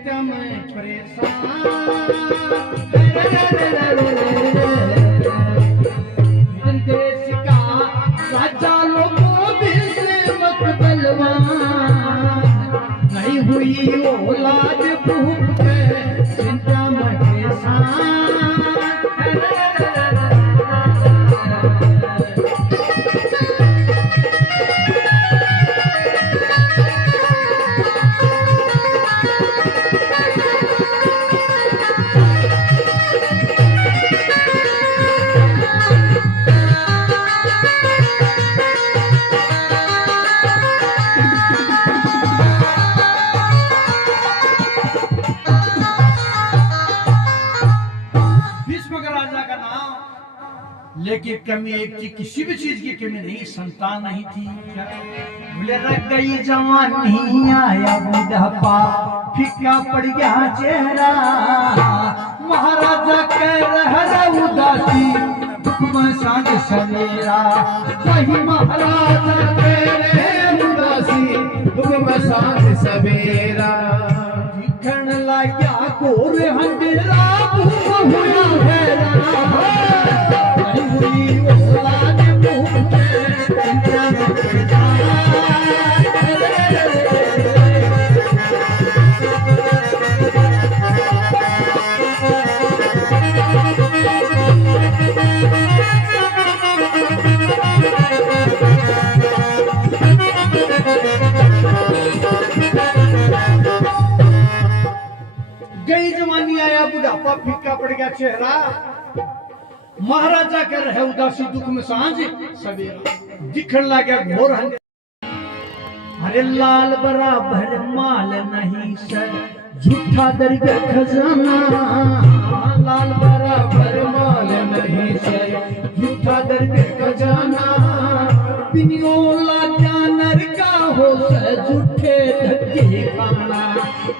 चिंता में परेशान देश का राजा लोगों भी सेवक बलवान नहीं हुई औलाद भूख चिंता में परेशान लेकिन कमी एक थी, किसी भी चीज की कमी नहीं, संतान नहीं थी। बोले रख गई जवान नहीं आया बुढ़ापा फीका पड़ गया चेहरा महाराजा कह रहा उदासी दुख में सांझ सवेरा वही महाराजा कह रहे उदासी दुख में सांझ सवेरा दिखण लाया कोर हंडेरा हुआ हैरा गई जवानी आया बुढ़ापा फीका पड़ गया चेहरा महाराजा कह रहे उदासी दुख में सांझ सवेरा दिखण लगा घोर अरे लाल बराबर माल नहीं सर झूठा दरगाह खजाना लाल बराबर माल नहीं सर झूठा दरगाह खजाना पिनियोला जानर का हो से झूठे धक्के खाना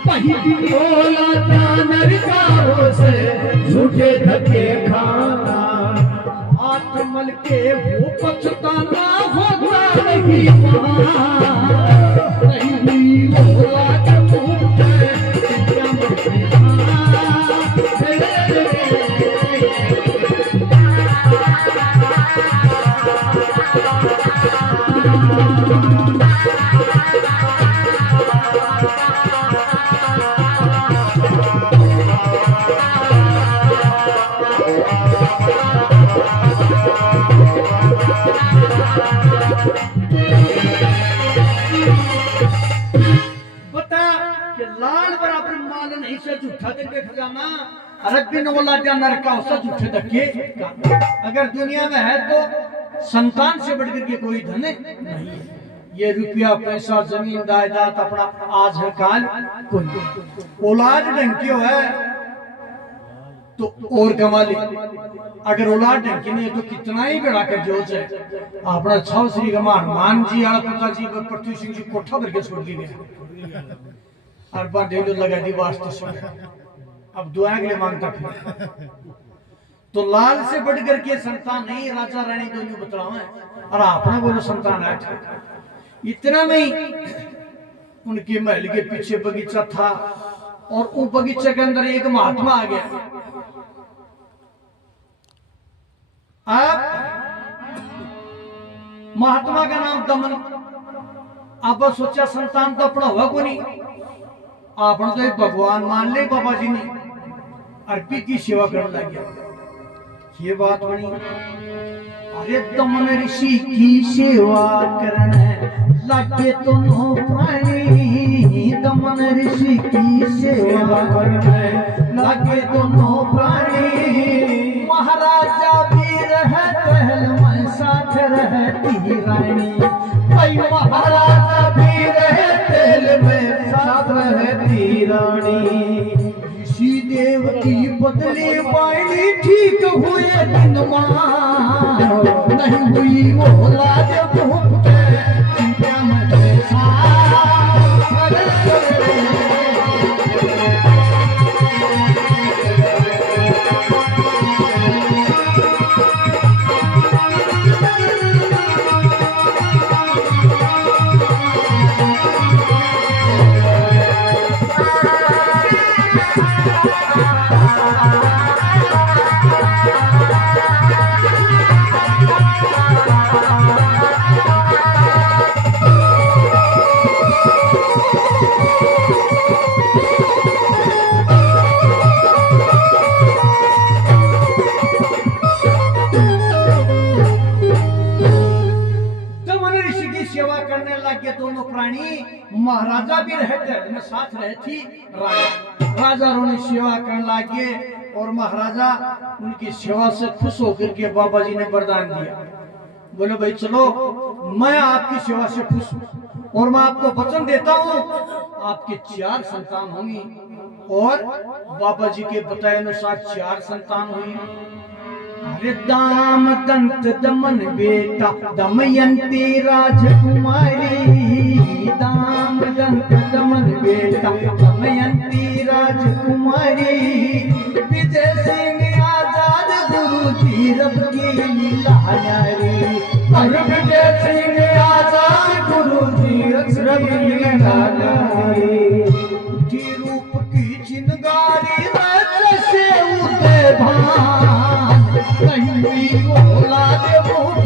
वही पिनियोला जानर का हो से झूठे धक्के खाना हाथ मल के वो पछताना होता नहीं नहीं होला अगर दुनिया में है तो संतान से बढ़कर के कोई धन नहीं। ये रुपया पैसा जमीन जायदाद अपना आज है काल कोई औलाद ढंग की है तो और कमा ले अगर औलाद ढंग की नहीं है तो कितना ही बढ़ा कर जो है अपना छाव श्री हनुमान जी आला पिताजी पृथ्वी सिंह जी कोठा भर के छोड़ दिए और बांधे लगा दी वास्ते सुन अब दुआ के लिए मांगता फिर तो लाल से बढ़ करके संतान नहीं राजा रानी दोनों बतलाओ है और अपना बोलो संतान है इतना नहीं उनके महल के पीछे बगीचा था और उस बगीचे के अंदर एक महात्मा आ गया अब महात्मा का नाम दमन आप सोचा संतान तो अपना हुआ को नहीं आपने तो एक भगवान मान ले बाबा जी ने अर्पित की सेवा करने लग गया ये बात बनी अरे दमन ऋषि की सेवा करने लगे तो नो प्राणी दमन ऋषि की सेवा करने लगे तो नो प्राणी महाराजा भी रहे पहल में साथ रहती रानी भाई महाराजा भी रहे पहल में साथ रहती रानी ऋषि देव की बदली बाणी ठीक हुए दिन नहीं हुई वो लाज भूख चिंता में दोनों प्राणी महाराजा भी रहते में साथ रहे थी। राजा रोनी सेवा करने लगे और महाराजा उनकी सेवा से खुश होकर के बाबा जी ने वरदान दिया। बोले भाई चलो मैं आपकी सेवा से खुश हूँ और मैं आपको वचन देता हूँ आपके 4 संतान होंगी। और बाबा जी के बताए अनुसार 4 संतान हुई। अरे दाम दंत दमन बेटा दमयंती राजकुमारी, दाम दंत दमन बेटा दमयंती राजकुमारी, विजय सिंह आजाद गुरु जी रब की लीला न्यारी। अरे विजय सिंह आजाद गुरु जी रब की लीला न्यारी। रूप की चिनगारी से उदय भान कहीं हुई औलाद मुझ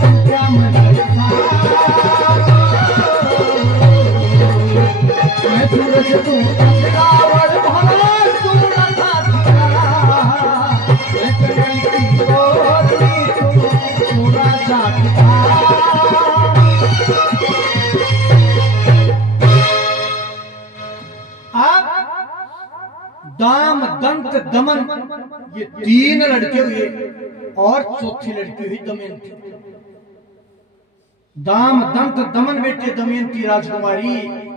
संख्या में मैं सूरज तू रावण भगवान तू रथा मैं कहीं की गोरी तू राजा दाम दंत दमन ये 3 लड़के हुए और चौथी लड़की हुई दमयंती। दाम दंत दमन बेटे दमयंती राजकुमारी,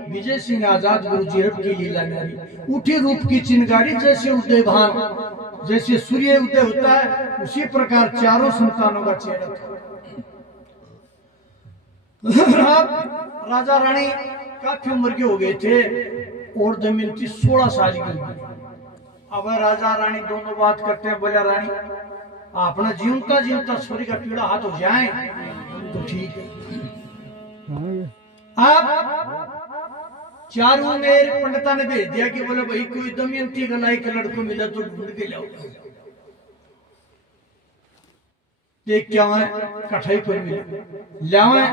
विजय सिंह आजाद गुरु जी रब की लीला न्यारी। उठी रूप की चिनगारी जैसे उदय भान, जैसे सूर्य उदय होता है उसी प्रकार 4 संतानों का चेहरा था। राजा रानी काफी उम्र के हो गए थे और दमयंती 16 साल की हुई। अब राजा रानी दोनों बात करते हैं। बोला रानी अपना जीवता जीवता सूर्य का पीड़ा हाथ हो जाए तो ठीक है। अब 4 मेरे पंडिता ने भेज दिया कि बोले भाई कोई दमयंती का लायक लड़को मिला तो ढूंढ के लाओ। देख क्या है कठाई पर मिले लावे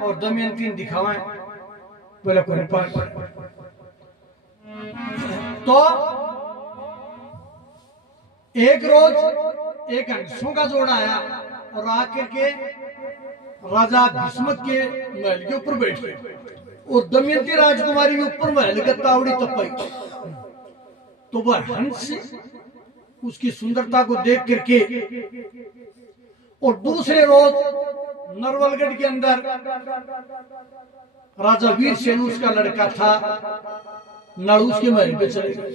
और दमयंती दिखावे। बोले कोई पास तो एक रोज एक हंसों का जोड़ा आया और आकर के राजा भीष्म के महल के ऊपर बैठ गए और दमयंती राजकुमारी के ऊपर महल का तावड़ी तपाई। तो वह हंस उसकी सुंदरता को देख करके और दूसरे रोज नरवलगढ़ के अंदर राजा वीरसेन उसका लड़का था नल उसके महल पे चले गए।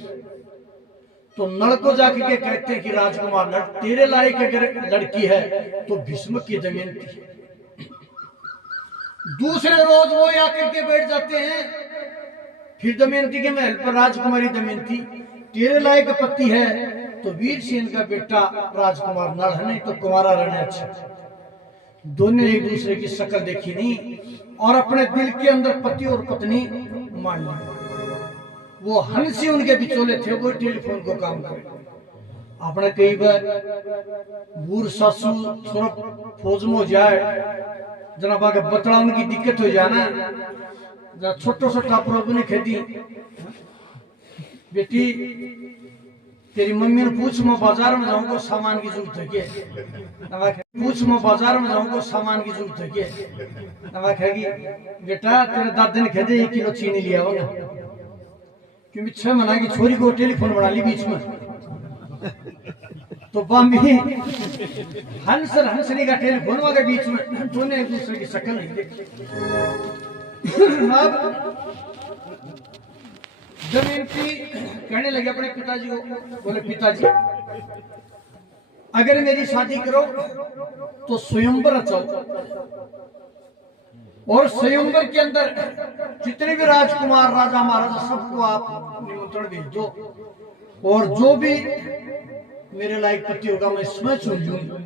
तो नल को जाके के कहते हैं कि राजकुमार नल तेरे लायक अगर लड़की है तो भीष्म की दमयंती। दूसरे रोज वो आकर के बैठ जाते हैं फिर दमयंती के महल पर। राजकुमारी दमयंती तेरे लायक पति है तो वीरसेन का बेटा राजकुमार नल है, नहीं तो कुंवारा रहने अच्छा। दोनों एक दूसरे की शक्ल देखी नहीं और अपने दिल के अंदर पति और पत्नी मान ली। वो हंसी उनके बिचौले थे, वो टेलीफोन को काम करे। अपने कई बार बूढ़ सासू थोड़ा फौज में हो जाए जनाब आगे बतला उनकी दिक्कत हो जाना जरा छोटो सा टापर ने खेती बेटी तेरी मम्मी ने पूछ मैं बाजार में जाऊंगा सामान की जरूरत है क्या? पूछ मैं बाजार में जाऊंगा सामान की जरूरत है क्या? नवा कहेगी बेटा तेरे दादे ने कहते 1 किलो चीनी लिया होगा क्योंकि 6 महीना की छोरी को टेलीफोन बना ली बीच में। तो बामी हंसने का टेलीफोन के बीच में दोनों एक दूसरे की शक्ल नहीं देखी। अब दमयंती कहने लगे अपने पिताजी को, बोले पिताजी अगर मेरी शादी करो तो स्वयंवर रचाओ और स्वयंवर के अंदर जितने भी राजकुमार राजा महाराजा सबको आप निमंत्रण भेज दो और जो भी मेरे लायक पति होगा मैं इसमें चुन लूंगा।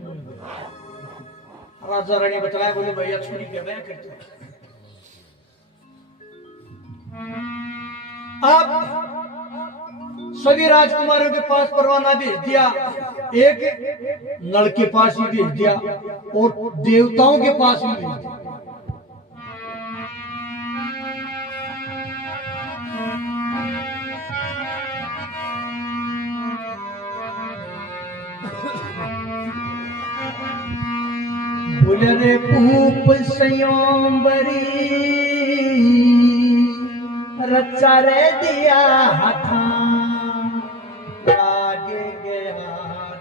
राजा रानी बताया, बोले भैया छुरी क्या बयां करते आप सभी राजकुमारों के पास परवाना भेज दिया, एक नल के पास ही भेज दिया और देवताओं के पास भी भेज दिया। रे पूप सयोंबरी रचा रे दिया हाथा लागे गया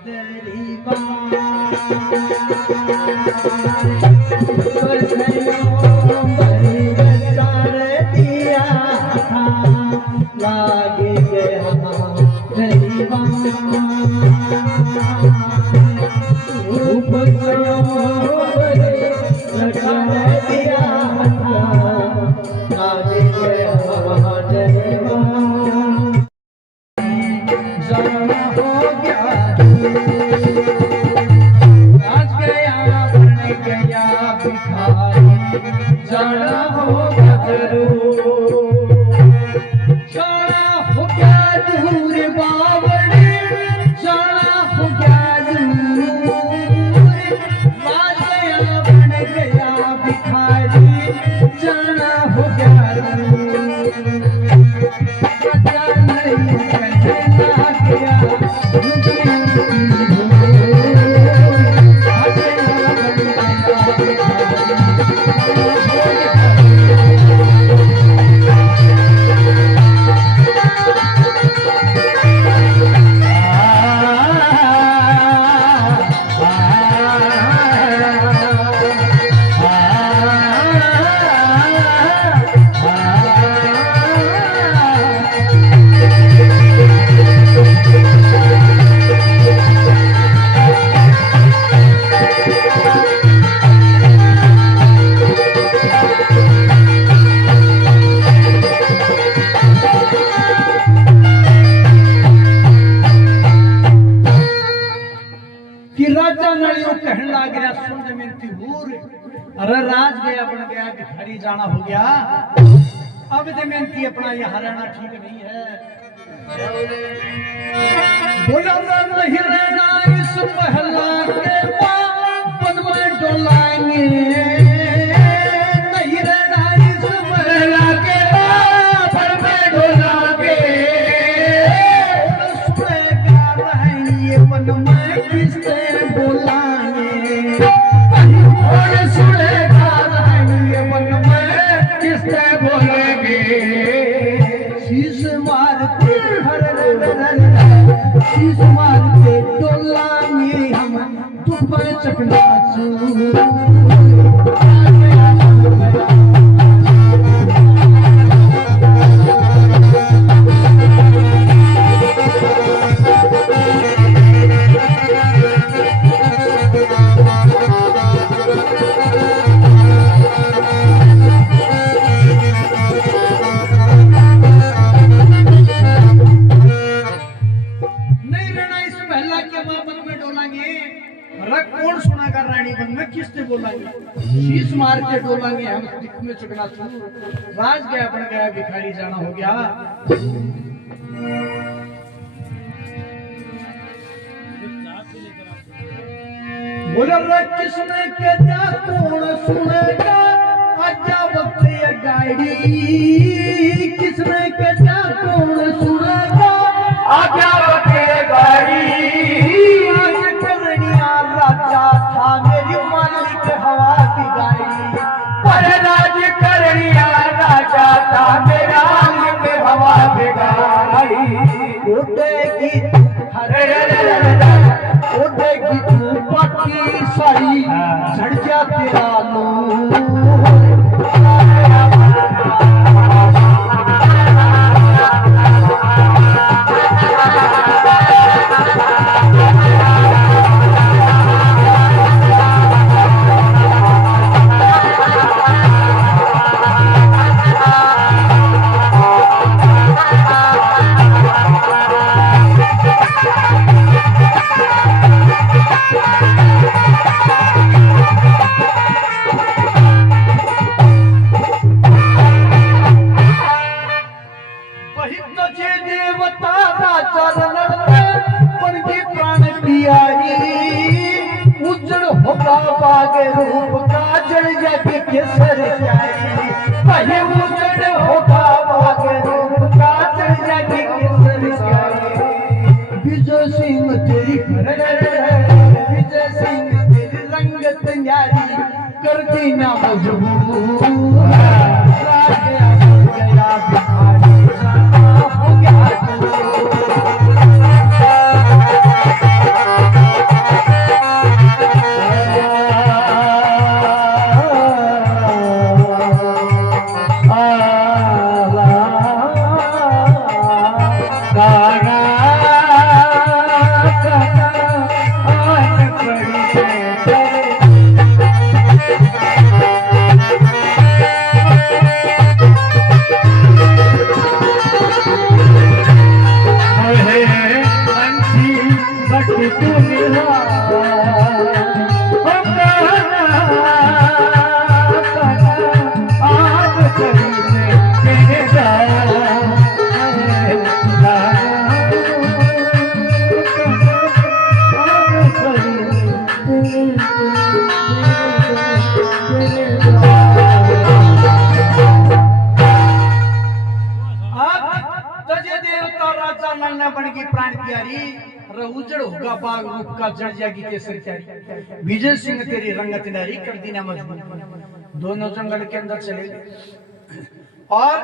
दरीबा सयोंबरी रचा रे दिया हाथा लागे गया दरीबा अरे राज गया बन गया भिखारी जाना हो गया। अब दमयंती अपना ये हरियाणा ठीक नहीं है। बोला नहीं रहना इस महला के बन में डोलाएंगे, नहीं रहना इस महला के बन में डोलाएंगे। सुनेगा रहेंगे मन में किससे बोलाएंगे, सुनेगा रहेंगे मन में किससे बोलेंगे। शीश मारते शीश मारते डोलाएंगे हम तुम पर चकना शीश मार के डोलांगे हम दिख में चुकना सुन। राज गया बन गया भिखारी जाना हो गया। बोला किसने के जा कौन सुनेगा आजा वक्त ये गाड़ी, किसने के जा कौन सुनेगा आजा वक्त ये गाड़ी। आज करनिया राजा था मेरी मालिक हवा की गाड़ी, पर राज करनिया राजा था मेरा मालिक हवा की गाड़ी। उड़ेगी उड़ेगी तू पक्षी सही चढ़ जा तेरा लो। बागे रूप का जल जाके केसर जाए, पहे उजड़ होगा बागे रूप का जल जाके केसर जाए। विजय सिंह तेरी विजय सिंह तेरी रंगत न्यारी बिना मजबूर गया भिखारी जाना हो गया उजड़ होगा बाग रूप का जड़ जागी केसर चारी विजय सिंह तेरी रंगत नारी कर दी ना मजबूर दोनों जंगल के अंदर चले गए और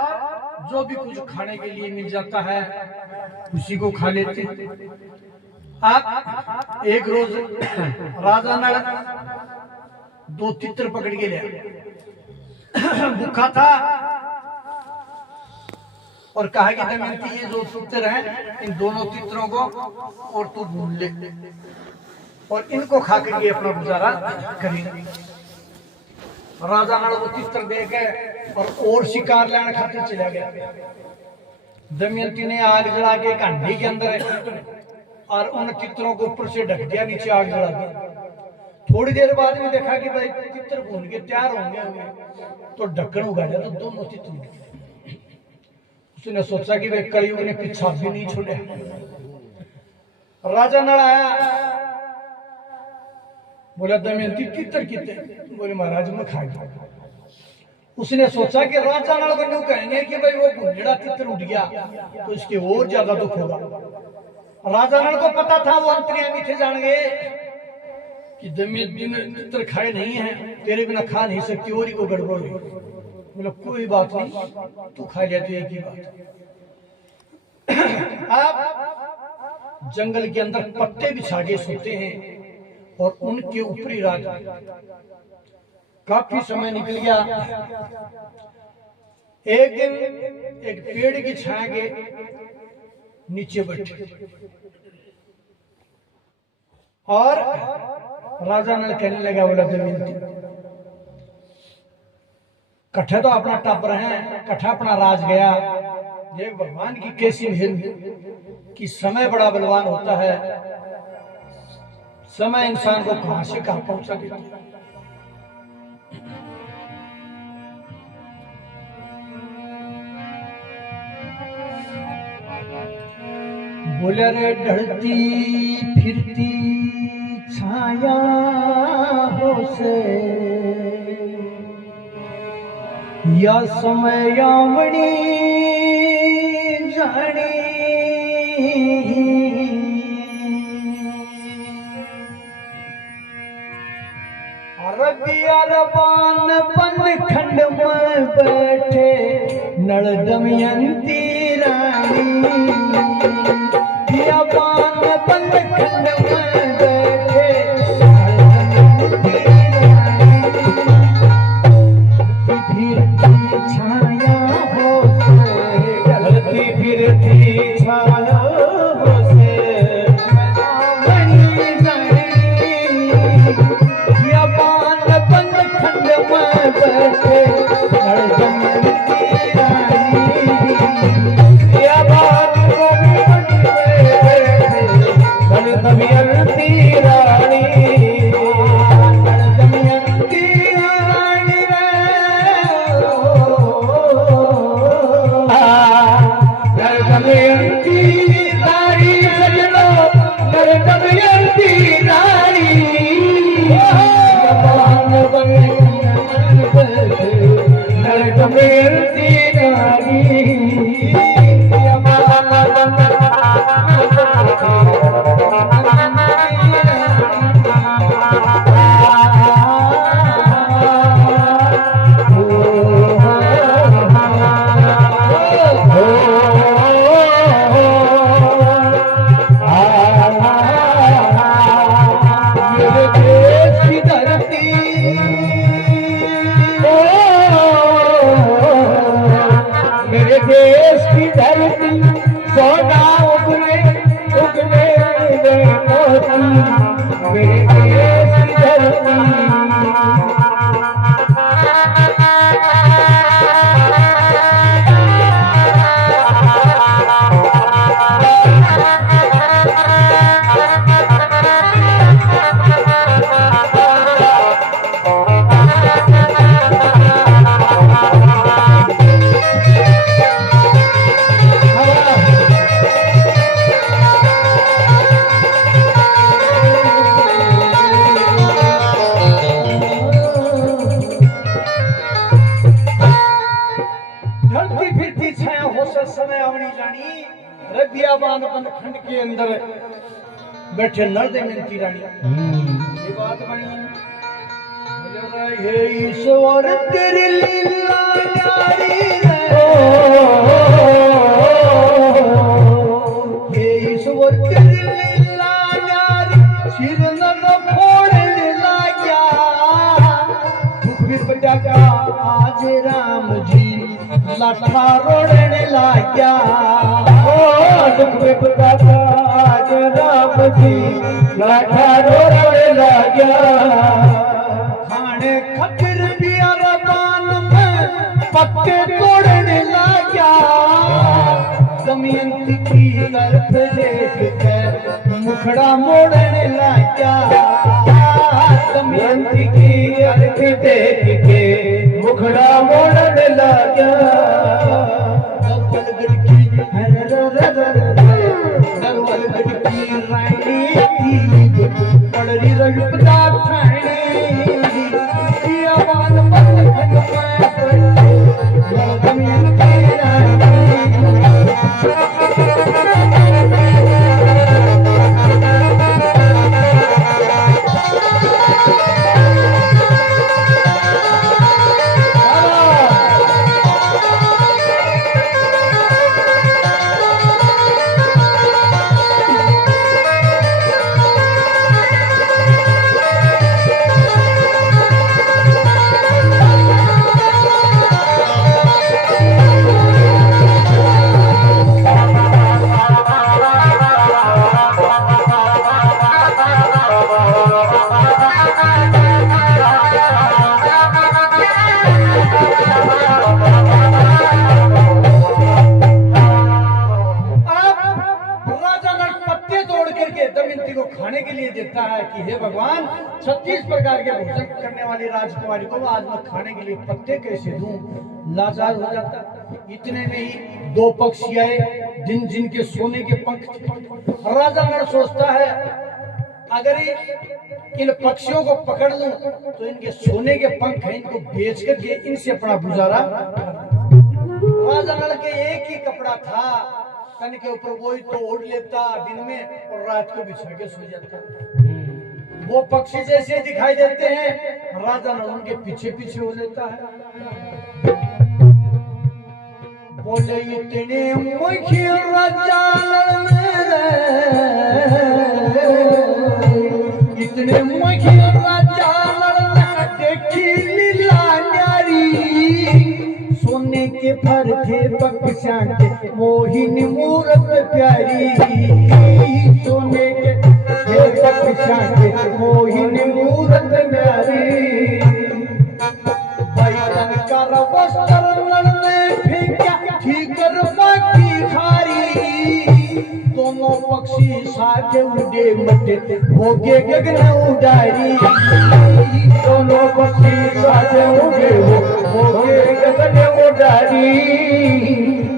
जो भी कुछ खाने के लिए मिल जाता है उसी को खा लेते। आप एक रोज राजा नल 2 तितर पकड़ के ले भूखा था और कहा कि दमयंती ये जो तितर हैं इन दोनों तितरों को और तू भूल ले और इनको खा करके अपना गुजारा करेंगे। राजा नल वो तितर दे के और शिकार लेने खातिर चला गया। दमयंती ने आग जला के एक हंडी के अंदर और उन तितरों को ऊपर से ढक दिया, नीचे आग जला दी। थोड़ी देर बाद में देखा कि भाई तितर भून के तैयार होंगे तो ढक्कन उगाड़ा तो दोनों तितर निकले। उसने सोचा कि वे कलयुग ने पीछा भी नहीं छोड़े। राजा नल आया, बोला दमयंती तितर कितने? बोले महाराज मैं खा गया। उसने सोचा कि राजा नल को कहेंगे कि भाई वो भुंजड़ा तितर उठ गया तो इसके और ज्यादा दुख होगा। राजा नल को पता था वो अंतर्यामी थे, जान गए कि दमयंती ने तितर खाए नहीं है, तेरे बिना खा नहीं सकती और ही को गड़बड़ है। बोला कोई बात नहीं, तू खा लिया तो एक ही बात। आप जंगल के अंदर पत्ते बिछा के सोते हैं और उनके ऊपरी रात काफी समय निकल गया। एक दिन एक पेड़ की छाया के नीचे बैठे और राजा नल कहने लगा, बोला दमयंती कट्ठा तो अपना टापर है, कट्ठा अपना राज गया। देख भगवान की कैसी मेहर कि समय बड़ा बलवान होता है, समय इंसान को कहां से कहां पहुंचा देता है। बोले रे ढलती फिरती छाया हो से या समय यावणी जानी अरबिया रबान बन खंड में बैठे नल दमयंती रानी। रबान बन खंड में बैठे छाया हो से ढलती फिरती छाया हो से याबान बंद खंड में बैठे नल दमयंती रानी। याबान नल दमयंती रानी। सोना उगले उगले मोती मेरे देश की धरती। ढलती फिरती छाया हो समय आवनी जानी रबियाबान खंड के अंदर बैठे नर दमयंती रानी ये बात बनी हे ईश्वर तेरी लीला न्यारी हे ईश्वर तेरी लीला न्यारी सिर न फोड़ने लाग्या दुख विपदा का आज राम जी लाठा रोड़ने लाग्या दुख विपदा का आज राम जी लाठा रोड़ने लाग्या। खाने खतिर दिया रबान में पत्ते तोड़ने लाग्या दमयंती की तरफ देख कर मुखड़ा मोड़ने लाग्या दमयंती की तरफ देख के मुखड़ा मोड़ने लाग्या। पड़री रजपदा खाने के लिए देता है कि हे भगवान 36 प्रकार के भोजन करने वाली राजकुमारी को आज मैं खाने के लिए पत्ते कैसे दूं, लाचार हो जाता। इतने में ही दो पक्षी आए जिनके सोने के पंख थे। राजा नर सोचता है अगर इन पक्षियों को पकड़ लूं तो इनके सोने के पंख हैं, इनको बेच करके इनसे अपना गुजारा। राजा नर के एक ही कपड़ा था, तन के ऊपर वही तो ओढ़ लेता दिन में और रात को बिछा के सो जाता। वो पक्षी जैसे दिखाई देते हैं राजा नल उनके पीछे पीछे हो लेता है। बोले इतने मुखी राजा इतने मुखी राजा देखी लीला न्यारी सोने के फर थे बक्सा के मोहिनी मूरत प्यारी सोने के बक्सा के मोहिनी मूरत प्यारी बैगन का वस्त्र लड़ने फेंका ठीकर बाकी खारी दोनों पक्षी साथे उड़े मटे भोगे गगन उडारी दोनों पक्षी साथे उड़े भोगे गगन उडारी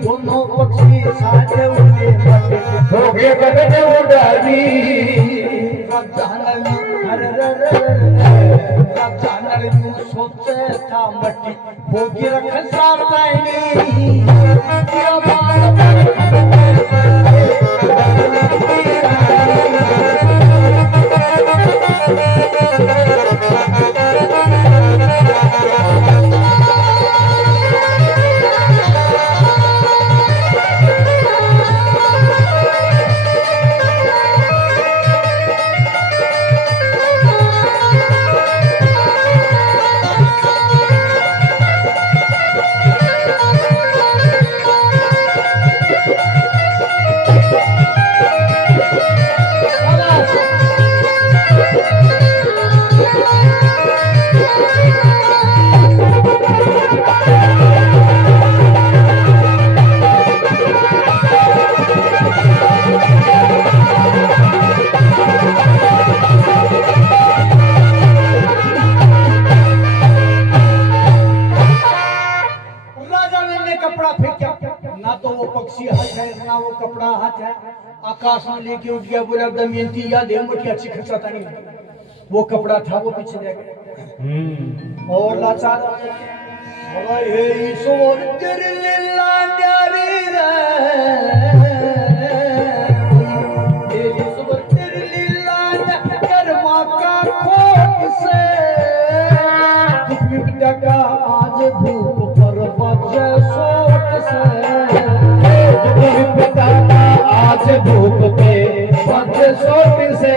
दोनों पक्षी साथे उड़े मटे भोगे गगन उडारी सोचे था मट्टी भोगी रख हाथ है ना वो कपड़ा हाथ है आकाश में लेके उठ गया बोला दमयंती या ले मुठिया अच्छी खर्चा नहीं वो कपड़ा था वो पीछे रह गया और लाचार हे ईश्वर तेरे लीला न्यारी रे हे ईश्वर तेरे लीला कर्मा का खोट से दुख विपदा का आज धूप पर बजे सोट से दुख विपदा का आज धूप पे बजे सोट से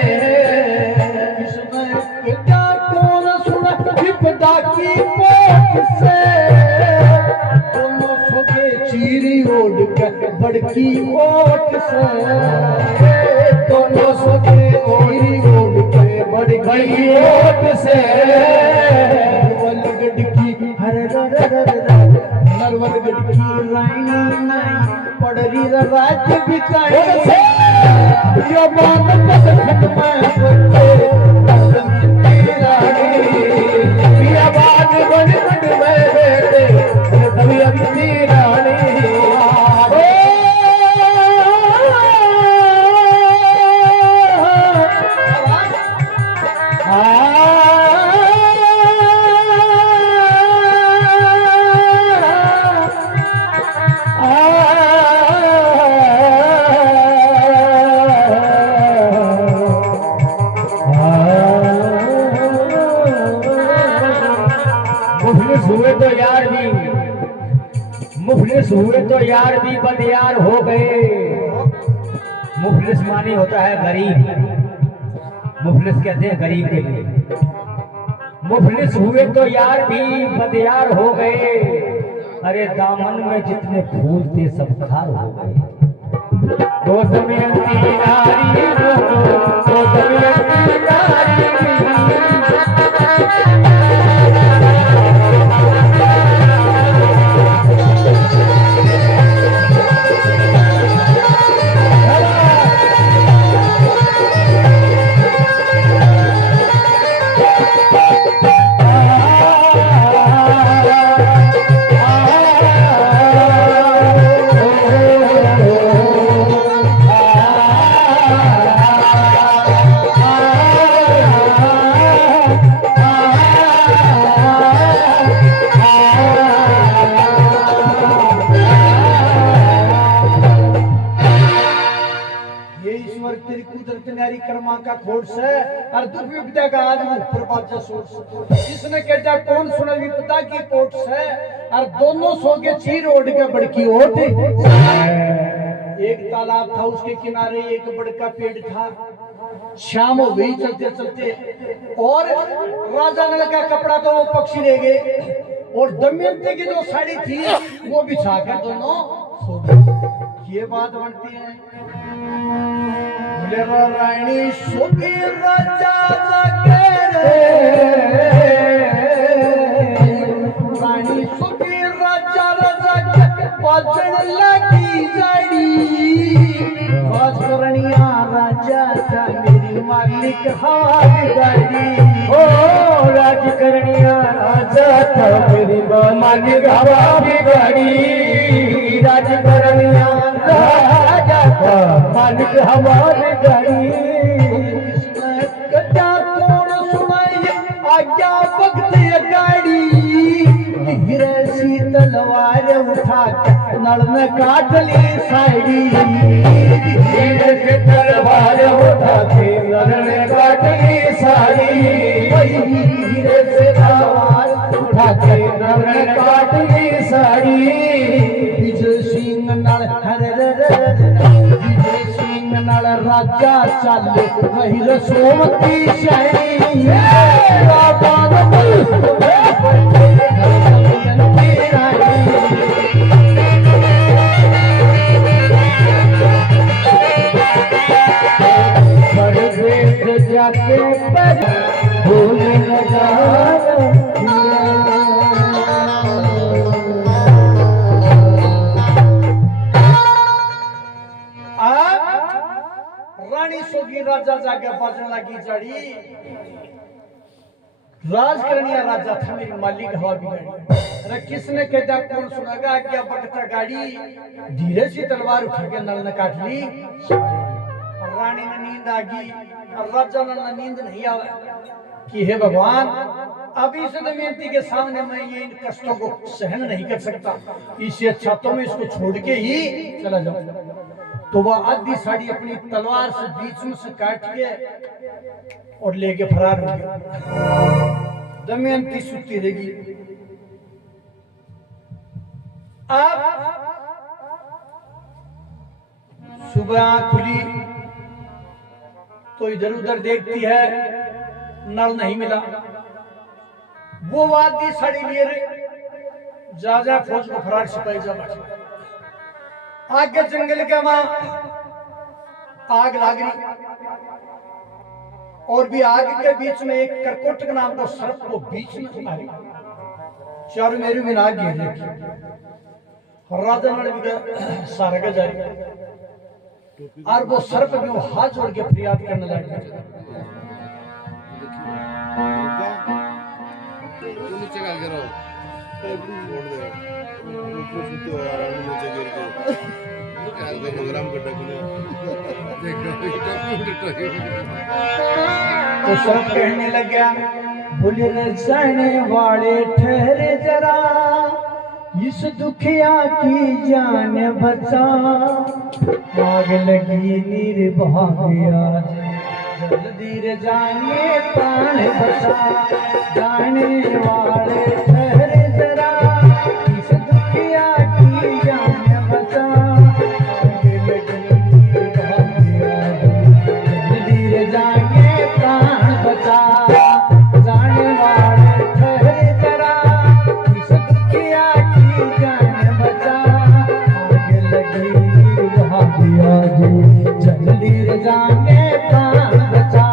विपदा की पोट से दोनों सोके चीरी ओढ़ कर बड़की ओट से दोनों सोके चीरी ओढ़ के बड़की ओट से नरवल गढ़की हर नरवल गढ़की रानी पड़री राज बिकाई यो बात पसंद में मुफलिस हुए तो यार भी बदयार हो गए। मुफलिस माने होता है गरीब, मुफलिस कहते हैं गरीब के लिए। मुफलिस हुए तो यार भी बदयार हो गए, अरे दामन में जितने फूल थे सब खार हो गए। दो दमयंती नारी दो दमयंती नारी कर्मा का खोट से और दुख विपदा का आज ऊपर बाजा सोच इसने कहता कौन सुना विपदा की कोट से और दोनों सो के चीर ओढ़ के बड़की ओट। एक तालाब था उसके किनारे एक बड़का पेड़ था। शाम हो गई चलते चलते और राजा नल का कपड़ा तो वो पक्षी ले गए और दमयंती की जो साड़ी थी वो बिछा कर दोनों सो गए। ये बात बनती है रानी सोगी राजा रानी सोगी राजा पाचन लगी जाड़ी बात करनिया राजा था मेरी मालिक हाथ गाड़ी। ओ राज करनिया राजा था मेरी मालिक हवा भी गाड़ी। राज करनिया राजा था मालिक हमारी गाड़ी। कटा कौन सुनाई आज्ञा वक्त गाड़ी हीरे सी तलवार उठा नल में काट ली साड़ी। हीरे से तलवार उठा के नल में काट ली साड़ी। हीरे से तलवार उठा के नल में काट ली साड़ी। विजय सिंह नल नल राजा चल रही सोमती शाही। जाके भूल न जाना रानी सोगी राजा जाके बाजन लगी जड़ी राजकरणिया राजा था, मेरी मालिक हवा बिगाड़ी। अरे किसने कहता कौन सुनागा क्या बकता गाड़ी, धीरे से तलवार उठा के नल ने काट ली। और रानी ने नींद आ गई और राजा ने नींद नहीं आवा कि हे भगवान, अभी से दमयंती के सामने मैं ये इन कष्टों को सहन नहीं कर सकता, इससे अच्छा तो मैं इसको छोड़ के ही चला जाऊं। तो वह आधी साड़ी अपनी तलवार से बीच में से काट के और लेके फरार हो गया। दमयंती सुती रहेगी। अब सुबह आंख खुली तो इधर उधर देखती है, नल नहीं मिला। वो वादी साड़ी लिए जा फौज को फरार सिपाही जा बैठे। आगे जंगल के वहां आग लाग रही और भी आग के बीच में एक करकोटक नाम का सर्प को बीच में आ रही, चारों मेरू में आग गिर रही। राजा ने भी सारा का जारी और वो सर्प भी हाथ जोड़ के फरियाद करने लगे। तो सर्प कहने लगा, भूल जाने वाले ठहरे जरा, इस दुखिया की जान बचा। आग लगी निर्भाग्या, जल्दी रे जाने प्राण बचा। जाने वाले ठहरे जरा, इस दुखिया की जान बचा। आग लगी निर्भाग्या, जल्दी रे जाने प्राण बचा। जाने वाले ठहरे जरा, इस दुखिया की जान बचा। आग लगी निर्भाग्या, जल्दी रे जाने प्राण बचा।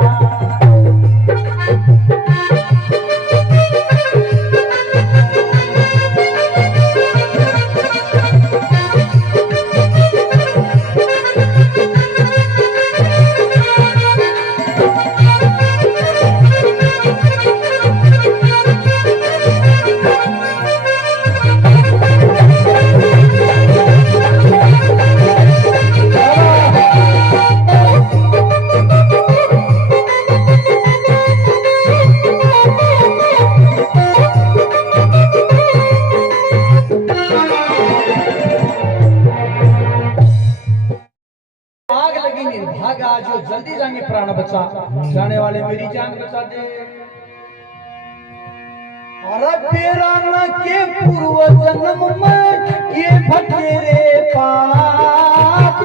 जो जल्दी जाएंगे प्राण बचा। जाने वाले मेरी जान बचा दे। और पेराना के पूर्व जन्म में ये भटेरे पाप,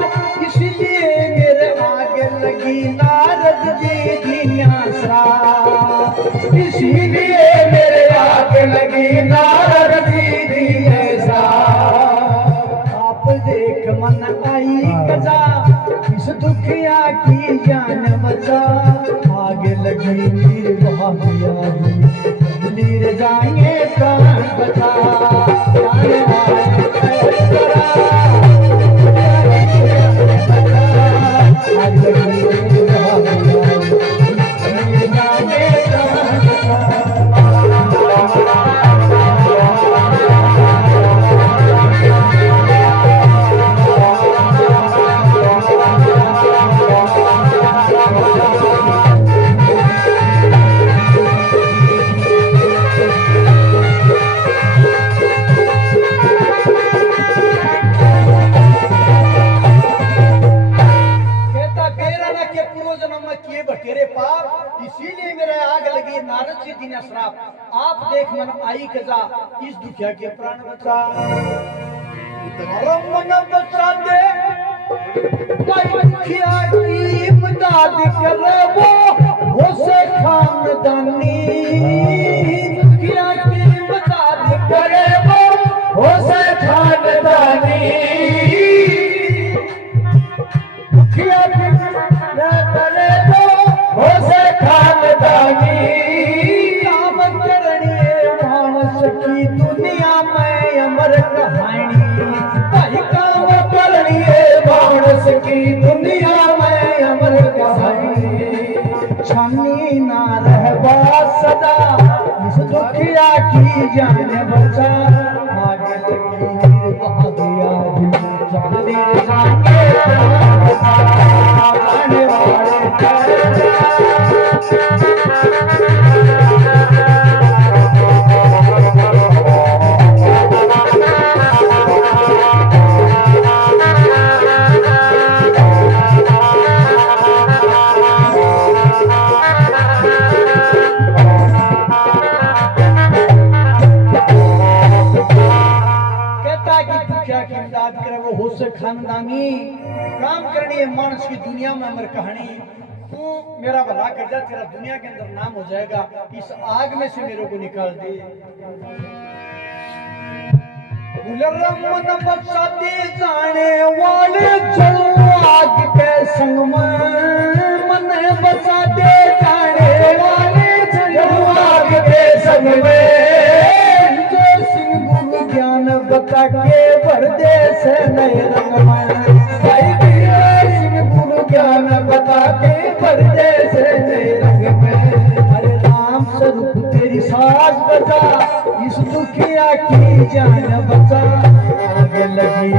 इसलिए मेरे आगे लगी नारद जी दिया श्राप। इसीलिए मेरे आगे लगी नारद जी दिया श्राप। आप देख मन आई कजा, इस दुखिया की जान बचा। आगे लगी निर्भाग्या, जल्दी रे जाएंगे प्राण बचा। जाने वाले ठहरे जरा, आगे लगी निर्भाग्या, जल्दी जाएंगे प्राण बचा। इसीलिए मेरे आग लगी नारद जी दिना श्राप। आप देख मन आई कजा, इस दुखिया के प्राण बचा। मन बचा दे, दुखिया की इमदाद करे वो से खानदानी। दुखिया की इमदाद करे वो से खानदानी। दुखिया की करे वो से खानदानी। काम करने मानस की दुनिया में अमर कहानी। भाई काम करने मानस की दुनिया में अमर कहानी। छानी ना रहबा सदा खानदानी काम करनी है मानस की दुनिया में अमर कहानी। तू मेरा भला कर जा, तेरा दुनिया के अंदर नाम हो जाएगा। इस आग में से मेरे को निकाल दे। मन बचाते जाने वाले चलो आग के संग में, मन बचाते जाने वाले चलो आग के संग में। गुरु ज्ञान बता के भर दे से नए रंग में, भाई सिंह गुरु ज्ञान बता के भर दे से नए रंग में। अरे राम स्वरूप तेरी सास बचा, इस दुखिया की जान बचा। आगे लगी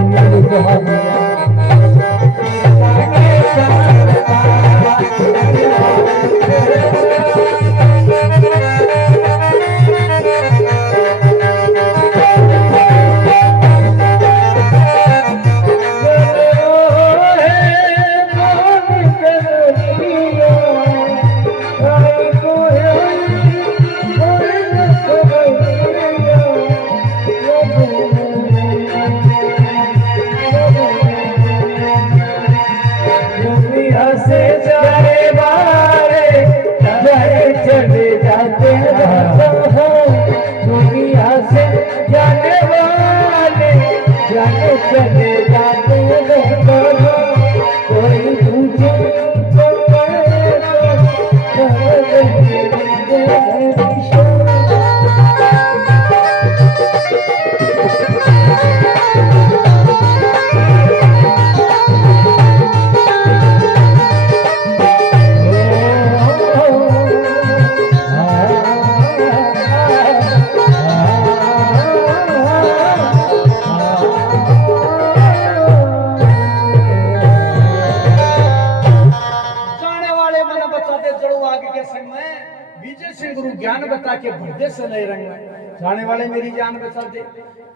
के भरदे से नए रंग में। जाने वाले मेरी जान बचा दे।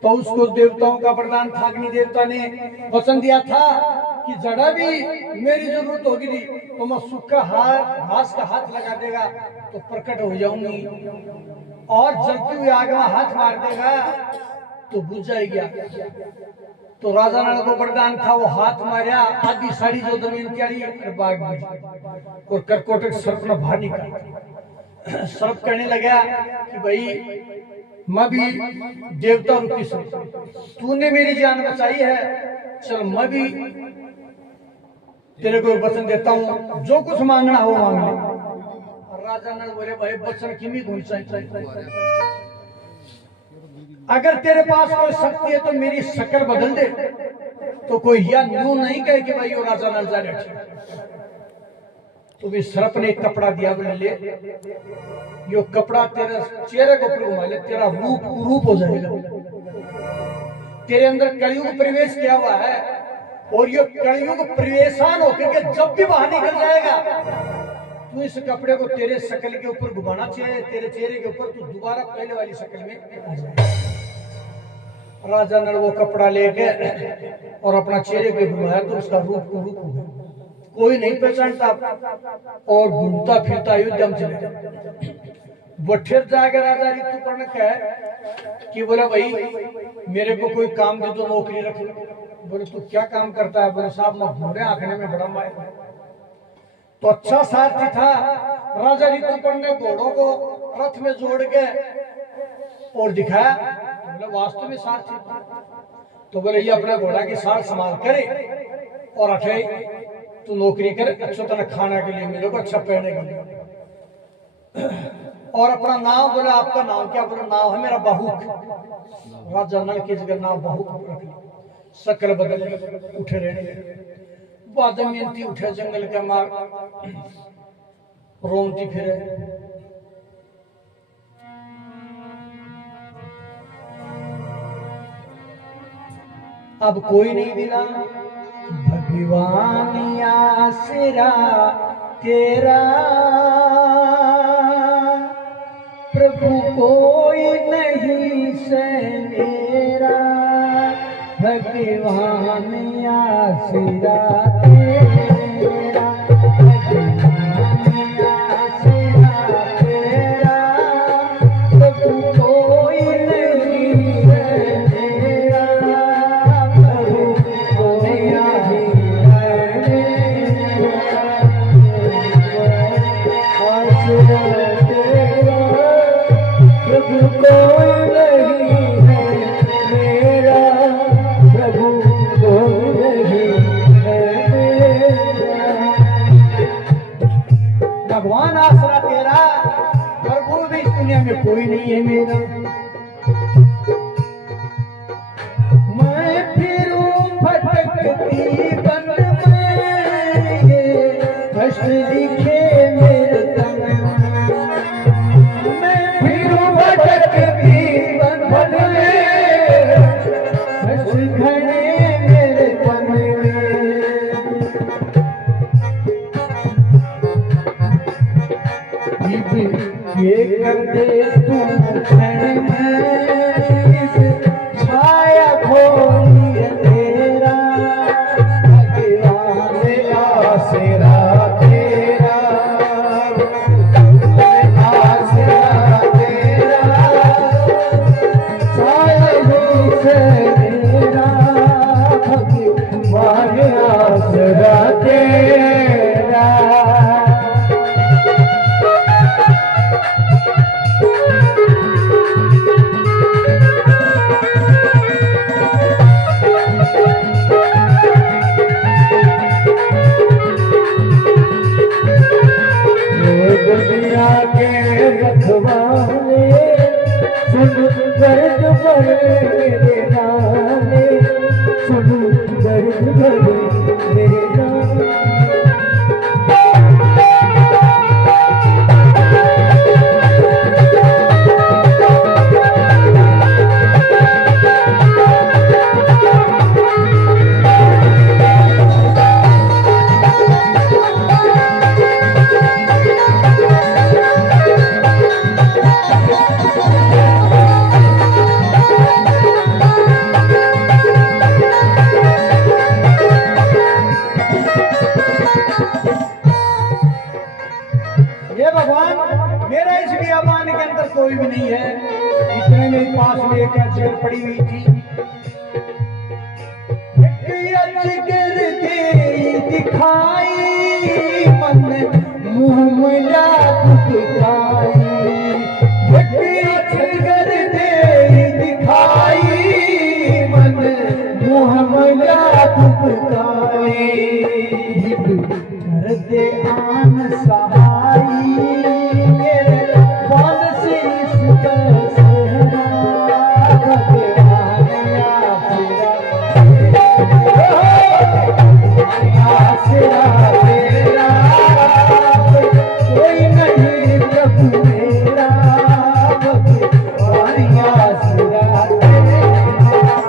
तो उसको देवताओं का वरदान था, अग्नि देवता ने वचन दिया था कि जड़ा भी मेरी जरूरत होगी तो मैं सूखा घास का हाथ लगा देगा तो प्रकट हो जाऊंगी, और जलती हुई आग में हाथ मार देगा तो बुझ जाएगी। तो राजा नाल को वरदान था, वो हाथ मारा, आधी साड़ी जो जमीन त्यारी और बाग में और करकोटक सर्प ने बाहर निकाला। सर्प कहने लगा कि भाई मैं भी देवता रूपी सर्प, तूने मेरी जान बचाई है, चल मैं भी तेरे को वचन देता हूँ, जो कुछ मांगना हो मांग ले। राजा ने बोले भाई वचन की भी घुस अगर तेरे पास कोई शक्ति है तो मेरी शक्ल बदल दे। तो कोई यह न्यू नहीं कहे कि भाई वो राजा नल जा रहे। तो भी सर्प ने एक कपड़ा दिया, बोले ले यो कपड़ा तेरे चेहरे को ऊपर घुमा ले, तेरा रूप कुरूप हो जाएगा। तेरे अंदर कलयुग प्रवेश किया हुआ है और ये कलयुग प्रवेशान होकर के जब भी बाहर निकल जाएगा तू इस कपड़े को तेरे शक्ल के ऊपर घुमाना चाहिए, तेरे चेहरे के ऊपर तू दोबारा पहले वाली शक्ल में आ जाएगा। राजा ने वो कपड़ा लेके और अपना चेहरे पे घुमाया तो उसका रूप कुरूप हो गया, कोई नहीं पहचानता और घूमता फिरता अयोध्या में चले गया। बठेर जाकर राजा ऋतुपर्ण कहे कि बोला भाई मेरे को कोई काम दे दो, नौकरी रख लो। बोले तू क्या काम करता है? बोले साहब मैं घोड़े आंकने में बड़ा माए। तो अच्छा सारथी था राजा ऋतुपर्ण ने घोड़ों को रथ में जोड़ के और दिखाया। बोले वास्तव में सारथी था। तो बोले ये अपना घोड़ा की सार संभाल करे और अठे तू नौकरी कर, अच्छा तरह खाना के लिए मिलेगा, अच्छा पहने के लिए। और अपना नाम बोला आपका नाम क्या? बोला नाम है मेरा बाहुक। राजा नल की जगह नाम बाहुक रख लिया। शकल बदल उठे रहने बाद दमयंती उठे जंगल के मार रोमती फिरे। अब कोई नहीं मिला, भगवान आसरा तेरा प्रभु कोई नहीं से मेरा, भगवान आसरा तेरा, भगवान आसरा तेरा, प्रभु कोई नहीं है मेरा, प्रभु कोई नहीं है मेरा, आसरा तेरा, प्रभु कोई नहीं है मेरा, प्रभु कोई नहीं है मेरा। भगवान आसरा तेरा, प्रभु भी इस दुनिया में कोई नहीं है मेरा। मैं फिरूं भटकती वन में, कष्ट लिखे मेरे तन में। मैं फिरूं भटकती वन में, कष्ट घने मेरे तन में। ये कर दे तू क्षण में, इस छाया खोली है तेरा, भगवान आसरा तेरा, आसरा तेरा, छाया ही से मेरा, भगवान आसरा तेरा। दुनिया के रखवाले, सुन दर्द भरे मेरे नाले, सुन दर्द भरे मेरे नाले। ये भगवान, मेरा इस बियाबान के अंदर कोई भी नहीं है। इतने मेरे पास में एक अजगर पड़ी हुई थी, एक अजगर दे दिखाई, मन मुंह मिला दिखाई, एक अजगर दे दिखाई, मन मुंह मिला दिखाई। कर दे आन सहाई, मेरे बाल से इस बसेरा, भगवान आसरा तेरा, कोई नहीं प्रभु मेरा, भगवान आसरा तेरा।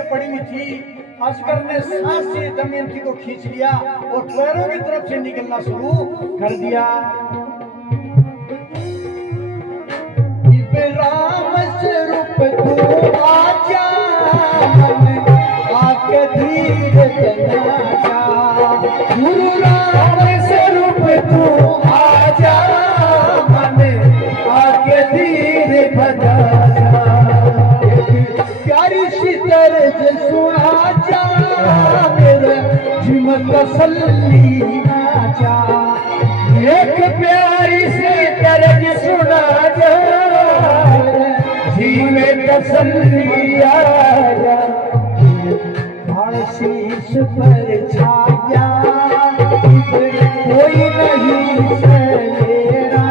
नीचे पड़ी हुई थी। अजगर ने सांस से दमयंती को खींच लिया और पैरों की तरफ से निकलना शुरू कर दिया। राम स्वरूप तू आजा, आके धीरे जा। गुरु राम स्वरूप तू आजा, आके धीरे भजा। प्यारी सी तरज सुना जा, मेरे जीवन तसल्ली जा। एक प्यारी सी तरज सुना जा, जीवन तसल्ली जा। शीश पर छाया कोई नहीं सहेरा,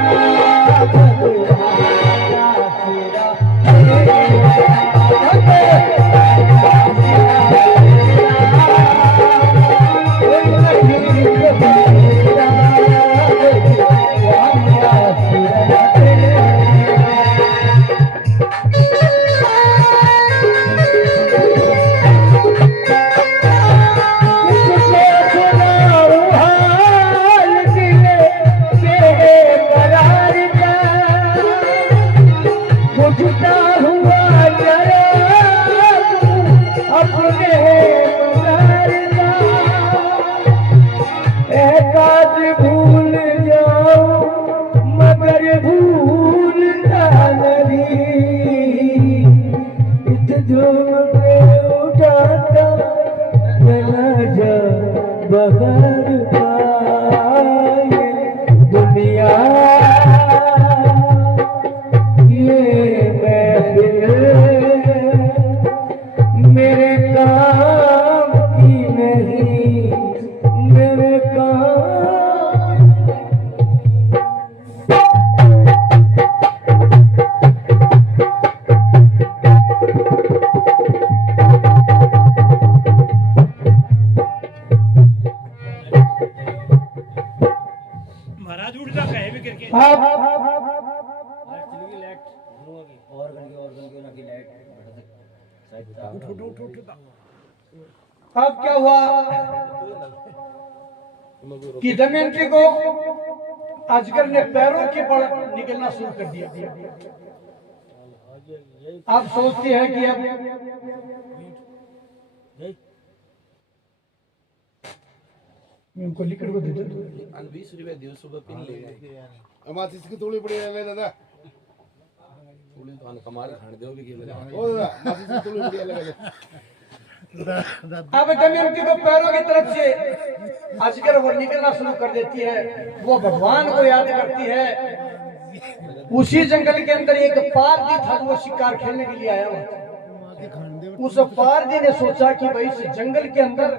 अब क्या हुआ कि दमयंती को अजगर ने पैरों के बल निकलना शुरू कर दिया। अब सोचती है कि अब उनको लिक्विड को दे दो। 20 रुपए दियो सुबह पिन ले गए। अमात इसकी थोड़ी पड़ी है दादा। थोड़ी तो कमाल खाने दो भी के ले। ओ दादा मासी इसकी थोड़ी पड़ी लगा। अब दमयंती को पैरों की तरफ से अजगर वो निकलना शुरू कर देती है। वो भगवान को याद करती है। उसी जंगल के अंदर एक पारदी था, वो शिकार खेलने के लिए आया हुआ। उस पारदी ने सोचा कि भाई इस जंगल के अंदर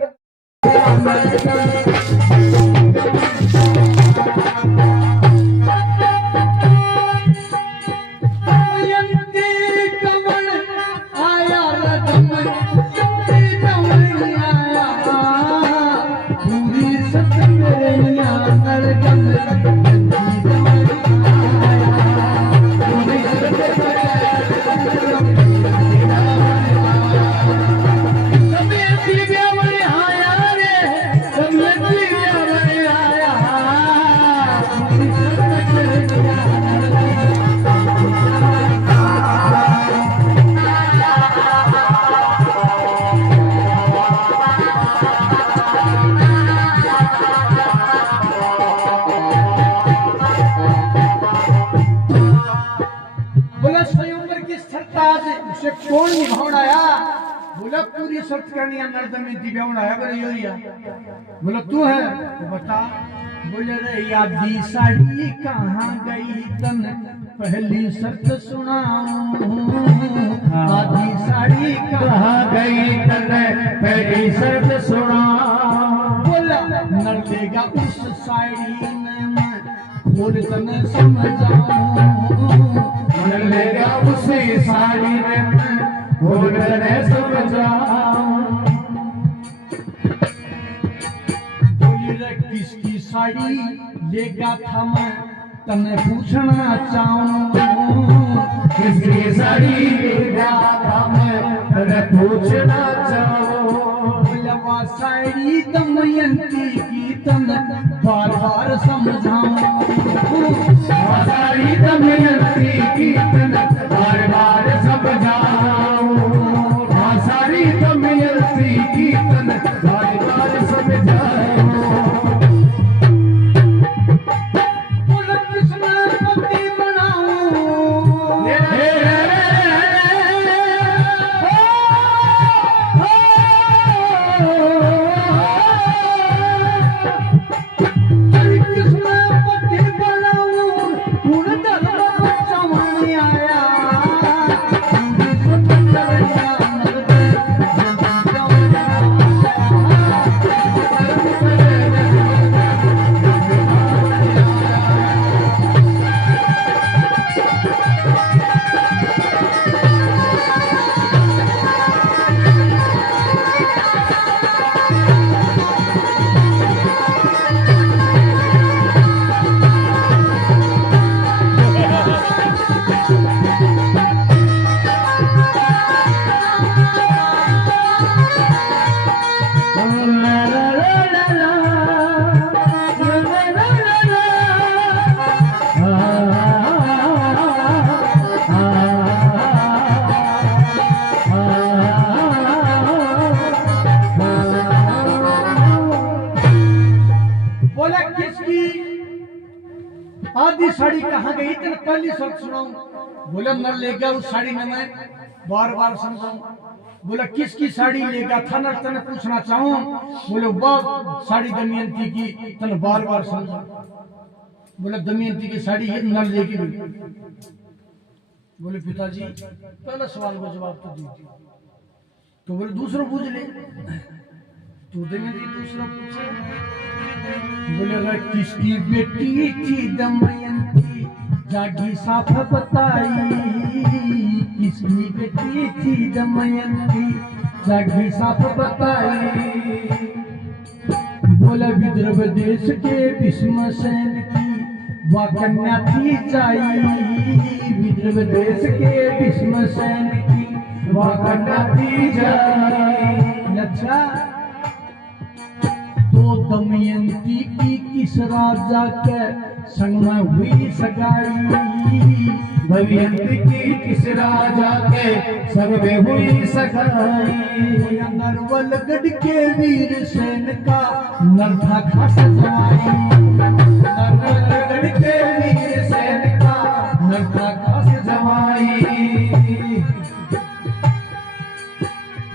कौन निभावना आया? बोला पूरी शर्त करनी है, दमयंती ब्याहना है। बोले यो या बोला तू है तो बता। बोले रे यादी साड़ी कहाँ गई तन पहली शर्त सुनाऊं। आधी साड़ी कहाँ गई तन पहली शर्त सुनाऊं। बोला नर देगा उस साड़ी में मैं खोल तने समझाऊं। नर देगा उसी साड़ी में मैं खोल तने समझाऊं। बोली रे किसकी साड़ी लेगा था मैं तने पूछना चाहूं। किसकी साड़ी लेगा था मैं पूछना चाहूं। बोलवा साड़ी दमयंती की तन बार बार समझाऊं। साड़ी दमयंती की तन बार बार समझाऊं। साड़ी दमयंती की तन बार बार समझाऊं। बोल किसने पति बनाऊं। किसने पति बनाऊं। पूर्ण धर्म बच्चा मन आया। बोला किसकी आधी साड़ी कहाँ गई तेरे पहली शब्द सुनाऊं। बोला नर ले गया उस साड़ी में मैं बार बार समझाऊं। बोला किसकी साड़ी लेगा था नर तने पूछना चाहूं। बोले बाप साड़ी दमयंती की तने बार बार समझाऊं। बोला दमयंती की साड़ी ये नर लेगी गई। बोले पिताजी पहला सवाल का जवाब तो दीजिए। तो बोले दूसरा पूछ ले। तो दमयंती दूसरा पूछे। बोले किसकी बेटी थी दमयंती जागी साफ बताई। किसकी बेटी थी दमयंती जागी साफ बताई। बोला विदर्भ देश के भीष्मसेन की वह कन्या थी जाई। विदर्भ देश के भीष्मसेन की वह कन्या थी जाई। अच्छा तो दमयंती की किस राजा के संग में हुई सगाई। दमयंती की किस राजा के संग में हुई सगाई। नरवलगढ़ के वीर सेन का नर था खास जवाई। नरवलगढ़ के वीर सेन का नर था खास जवाई।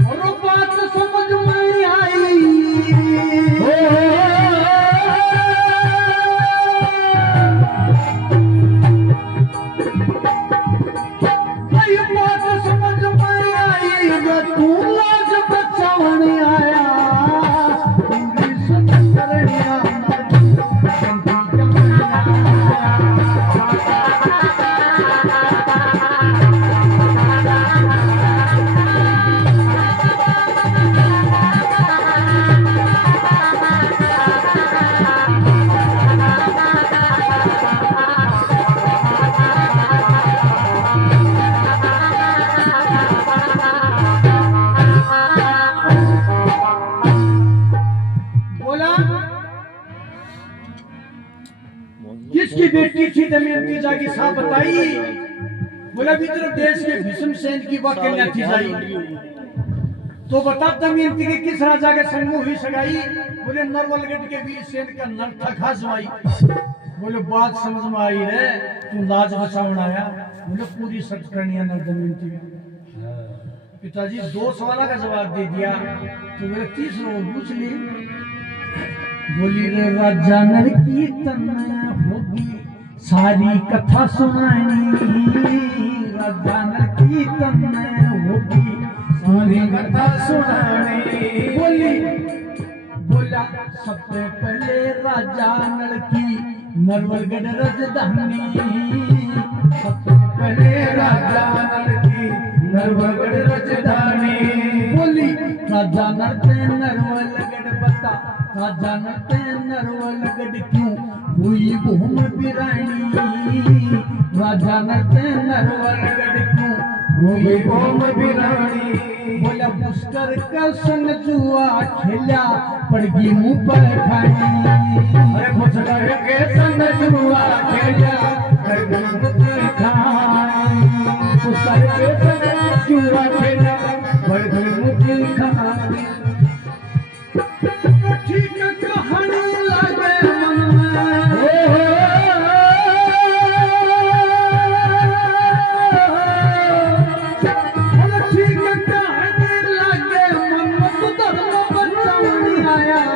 और बात समझ में आई। बात समझ में आई। तू लाज बचावन आया। किसकी बेटी थी दमयंती जागी साफ बताई। बोला विदर्भ देश के भीष्मसेन की वह कन्या थी जाई। तो बता दमयंती के किस राजा के संग में हुई सगाई। बोले नरवलगढ़ के वीर सेन का नर था खास जवाई। बोले बात समझ में आई है। तू लाज बचावन आया। बोले पूरी सच करनी है दमयंती का। पिताजी दो सवाल का जवाब दे दिया। तो बोले तीसरा पूछ ली। बोली रे राजा नर की तन्ना होगी सारी कथा सुनानी। राजा नर की तन्ना होगी सारी कथा सुनानी। बोली बोला सबसे पहले राजा नर की नरवलगढ़ राजधानी। सबसे पहले राजा नर की नरवलगढ़ राजधानी। बोली राजा नरते नरवल गढ़ बता राजा नरते नरवल गढ़ क्यों हुई भूम बिरानी राजा नरते नरवल गढ़ क्यों हुई भूम बिरानी बोला पुष्कर का संग जुआ खेला पड़गी मुंह पर खानी अरे पुष्कर के संग जुआ खेला पड़गी मुंह पर खानी पुष्कर के संग जुआ खेला पड़गी मुंह पर खानी ठीक कहानी लागे मन में ठीक कहानी लागे मन में तो धर्म बचाने आया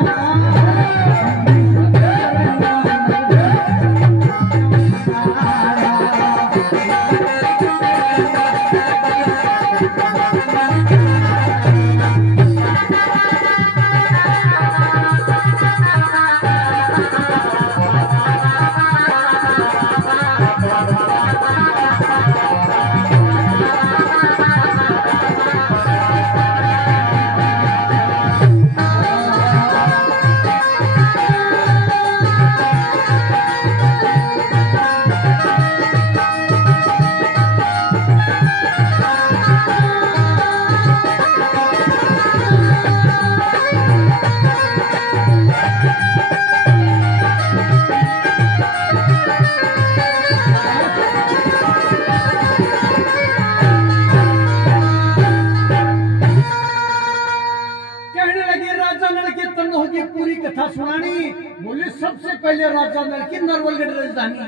पूरी कथा सुनानी बोले सबसे पहले राजा नल की नरवलगढ़ राजधानी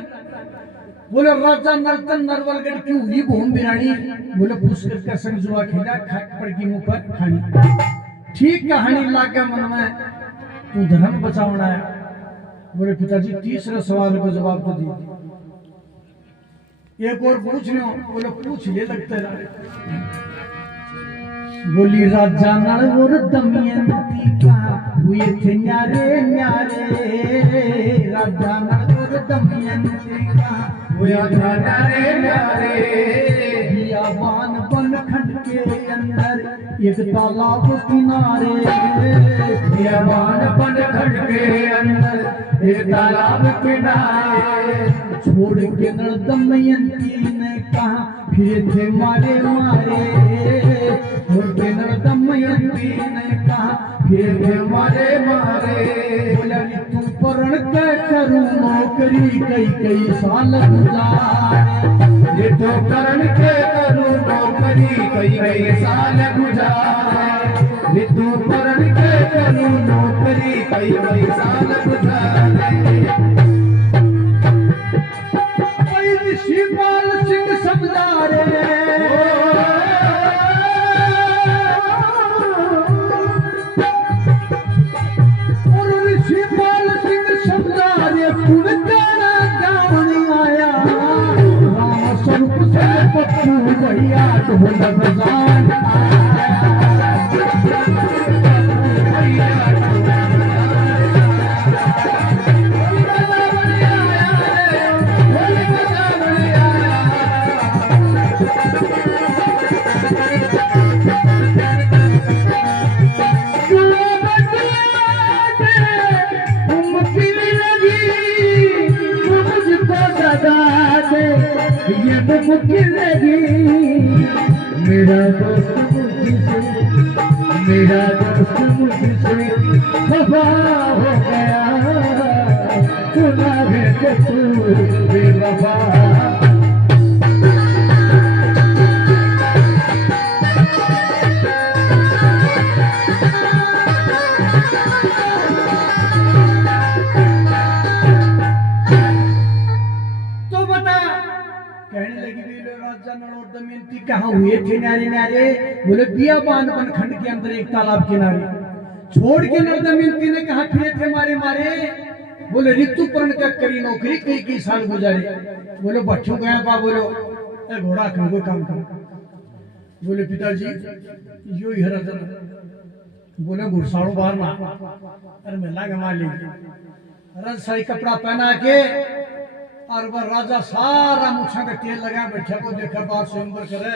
बोले राजा नल नरवलगढ़ की हुई भूम बिरानी बोले पुष्कर का संग जुआ खेला पड़गी मुंह पर खानी ठीक कहानी लागे मन में तू धर्म बचावना है बोले पिताजी तीसरे सवाल को जवाब तो दी एक और पूछ लो बोले पूछ ले लगता है बोली राजा नल और दमयंती का हुए थे न्यारे न्यारे राजा नल और दमयंती का हुए थे न्यारे न्यारे बियाबान बनखंड के अंदर एक तालाब किनारे बियाबान बनखंड के अंदर एक तालाब किनारे छोड़ के नल दमयंती ने कहा फिर थे मारे मारे दमयंती ने कहा फिर मारे मारे बोला तू परण के करूं नौकरी कई कई साल गुजारे तो करण के करूं नौकरी कई कई साल गुजारे तू परण के करूं नौकरी कई कई साल गुजारे शिवपाल सिंह समझारे भैया तो बजान मेरा दोस्त मुझसे खफा हो गया सुना है कि तू बेवफा कहाँ हुए थे न्यारे न्यारे बोले बियाबान बनखंड के अंदर एक तालाब किनारे छोड़ के नल दमयंती ने कहा फिरे थे मारे मारे बोले ऋतुपर्ण का करी नौकरी कई कई साल गुजारे बोले बच्चों गया बा बोलो घोड़ा खन को काम कर बोले पिताजी यो ही हरदन बोले घुड़साड़ू बाहर ना अरे मेला गमा लीजिए रज सही कपड़ा पहना के और वह राजा सारा मुछा का तेल लगा बैठा को देखा बात स्वयंवर करे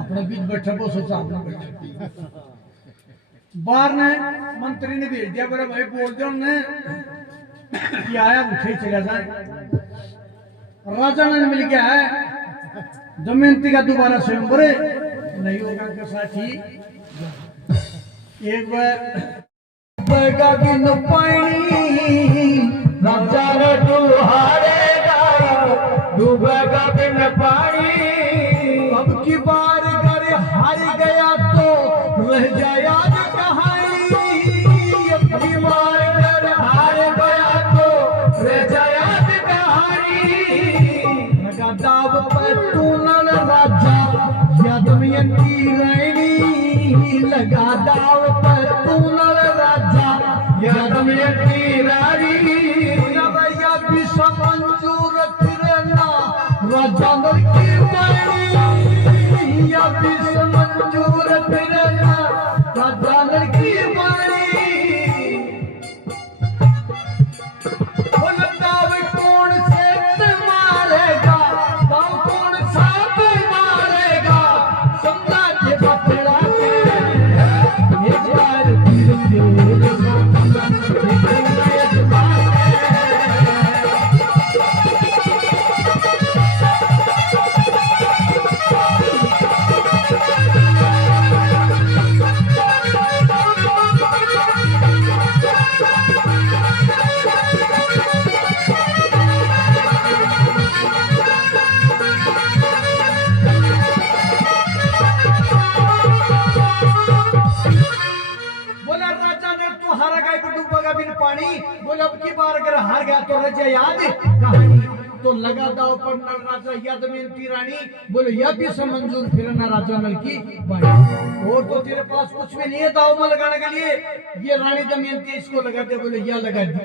अपने बीच बैठा को सोचा अपना बैठा बाहर ने मंत्री ने भेज दिया, बोले भाई बोल दो ने कि आया उठे चला जाए। राजा ने मिल गया है दमयंती का दोबारा स्वयंवर नहीं होगा के साथी। एक बार बिन पानी राजा रे तू हारेगा, डूबेगा बिन पानी। अब की बार अगर हार गया तो रह जाए आज कहानी। अब की बार अगर हार गया तो रह जाए आज कहानी। लगा दाव पर तू नल राजा या दमयंती रानी। लगा दाव पर तू नल राजा या दमयंती रानी। भैया विषम मंजूर फिरना राजा नल की वाणी। या विषम मंजूर फिरना राजा नल की वाणी। दाव कौन से मारेगा, दाव कौन सा मारेगा। समझा के बतला के एक बार बोले अब की बार अगर हार गया तो रह जाए याद कहानी। तो लगा दाव पर नल राजा या दमयंती रानी। बोले यह भी समंजूर फिरना राजा नल की वाणी। और तो तेरे पास कुछ भी नहीं है दाव में लगाने के लिए। ये रानी दमयंती इसको लगा दे। बोले यह लगा दे।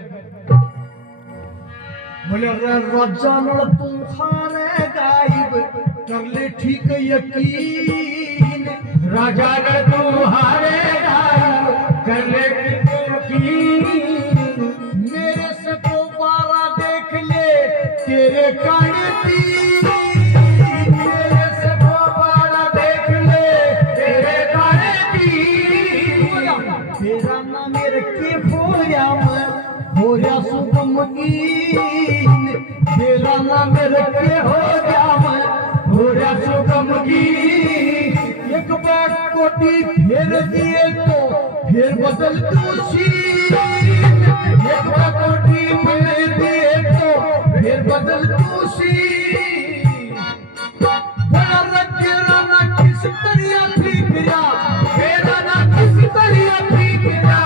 बोले राजा नल तुम हारे गायब कर ले ठीक यकीन। राजा नल तुम हारे गायब कर ले मेरे से दोबारा देख ले तेरे काने तीर। मेरे से दोबारा देख ले तेरे काने तीर। तेरा नाम मेरे के होया मैं होया सुगमगीन। तेरा नाम मेरे के होया मैं होया सुगमगीन। एक बार कोटी फेर दिए तो फिर बदल तू सीन। एक बार कोटी फेर दिए तो फिर बदल तू सीन। बड़ा रखेरा ना किस तरह फिक्रा, मेरा ना किस तरह फिक्रा।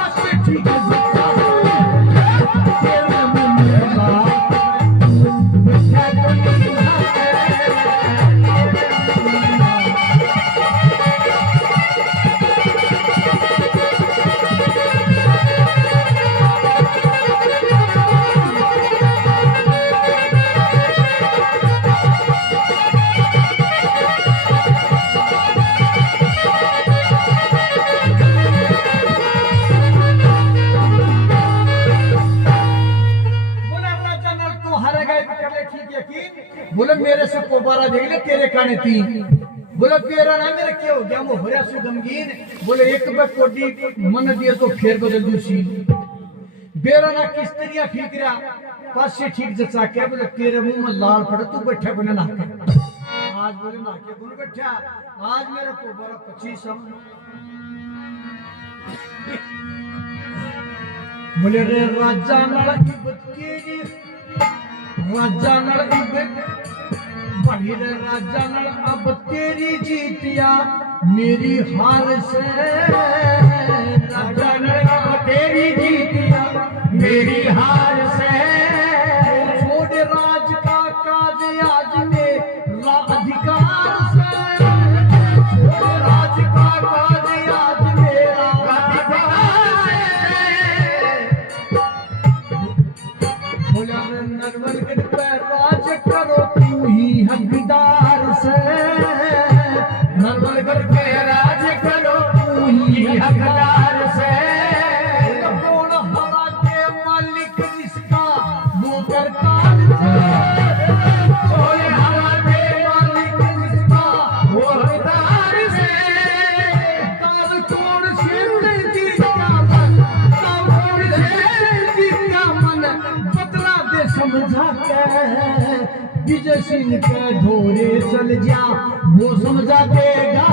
आशे ठीक है तेरे मन में बात बिठा कोई ना बोले मेरे से कोबारा देख ले तेरे काने तीन। बोले तेरा नाम मेरे क्या हो गया वो होया सुगमगीन। बोले एक बार कोडी मन दिए तो फिर बदल दूसी। बेरा ना किस तरह फिक्रा पास से ठीक जचा के। बोले तेरे मुंह में लाल पड़े तू बैठा बने ना आज। बोले ना के कौन बैठा आज मेरा कोबारा 25 हम। बोले रे राजा नल तेरी राजा नल बड़ी रे राजा नल अब तेरी जीतिया मेरी हार से। राजा नल अब तेरी जीतिया मेरी हार से। छोड़ राज का काज आज मेरा अधिकार से। छोड़ राज का काज आज मेरा अधिकार से। बोला नरवलगढ़ पे राज करो तू ही हकदार से। नरवलगढ़ पे राज करो तू ही हकदार समझा के विजय सिंह के धोरे चल जा वो समझा देगा